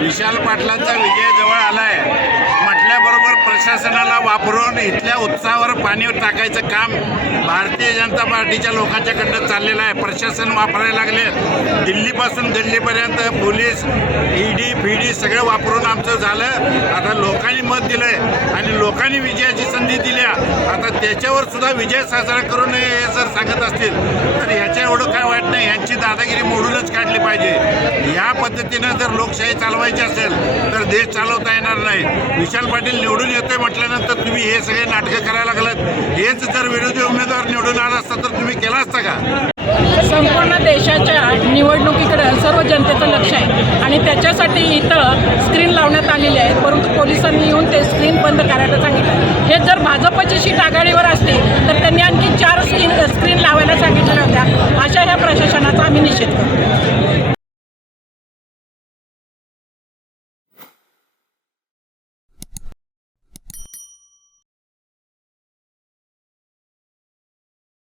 विशाल पाटलांचा विजय जवळ आलाय म्हटल्याबरोबर प्रशासनाला वापरून इथल्या उत्साहावर पाणी टाकायचं काम भारतीय जनता पार्टीच्या लोकांच्याकडनं चाललेलं आहे। प्रशासन वापरायला लागले, दिल्लीपासून दिल्लीपर्यंत पोलीस ईडी फीडी सगळं वापरून आमचं झालं। आता लोकांनी मत दिलंय आणि लोकांनी विजयाची संधी दिल्या। आता त्याच्यावर सुद्धा विजय साजरा करू नये हे जर सांगत असतील तर ह्याच्या एवढं काय वाईट नाही, यांची दादागिरी मोडूनच काढली पाहिजे। या पद्धतीनं जर लोकशाही चालवायची असेल तर देश चालवता येणार नाही। विशाल पाटील निवडून येते म्हटल्यानंतर तुम्ही हे सगळे नाटकं करायला लागलात। हेच जर विरोधी उमेदवार निवडून आला असता तर तुम्ही केला असता का? संपूर्ण देशाच्या निवडणुकीकडे सर्व जनतेचं लक्ष आहे आणि त्याच्यासाठी इथं स्क्रीन लावण्यात आलेली आहे, परंतु पोलिसांनी येऊन ते स्क्रीन बंद करायला सांगितलं। हे जर भाजपची शीट आघाडीवर असते तर त्यांनी